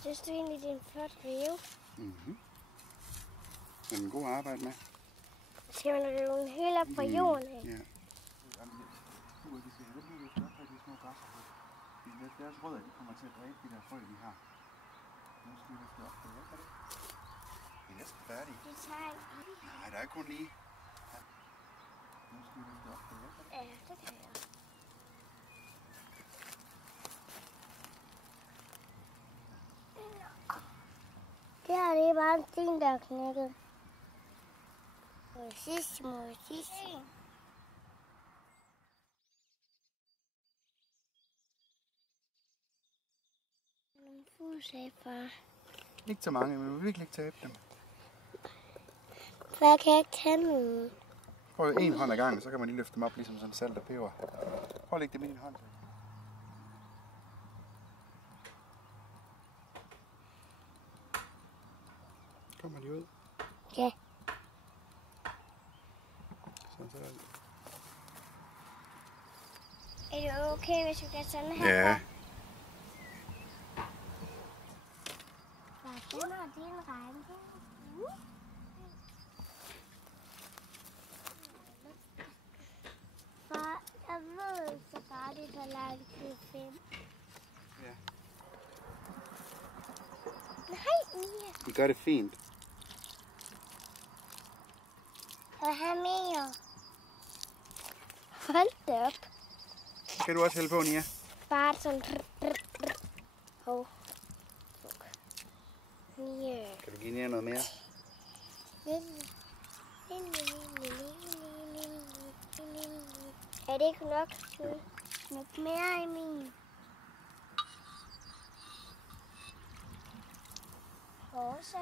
Synes du egentlig, det er en flot rive? Mhm. Det er en god at arbejde med. Skal man rive en helt op fra jorden af? Ja. Deres rødder, de kommer til at dræbe de der frø, vi har. Nu skal vi løfte op på det. Vi er næsten færdige. Det tager Nej, der er kun lige. Ja. Nu skal vi løfte op på det. Ja, det kan jeg. Det her det er bare en sten, der er knækket. Sidst. Nogle fugle, sagde far. Ikke så mange, men vi vil virkelig ikke tabe dem. Far kan ikke tage nogen. Prøv en hånd ad gangen, så kan man lige løfte dem op, ligesom sådan salt og peber. Prøv at lægge dem i din hånd. Kommer de ud? Ja. Sådan så. Er det okay, hvis vi gør sådan her? Ja. Far, kender din regn. Far, jeg ved så bare, det tager lang tid 5. Ja. Nej, Mia. I gør det fint. Jeg har mere. Hold da op. Kan du også hælde på, Nia? Bare sådan. Hov. Ja. Kan du give Nia noget mere? Er det ikke nok? Lidt mere i min. Rosa.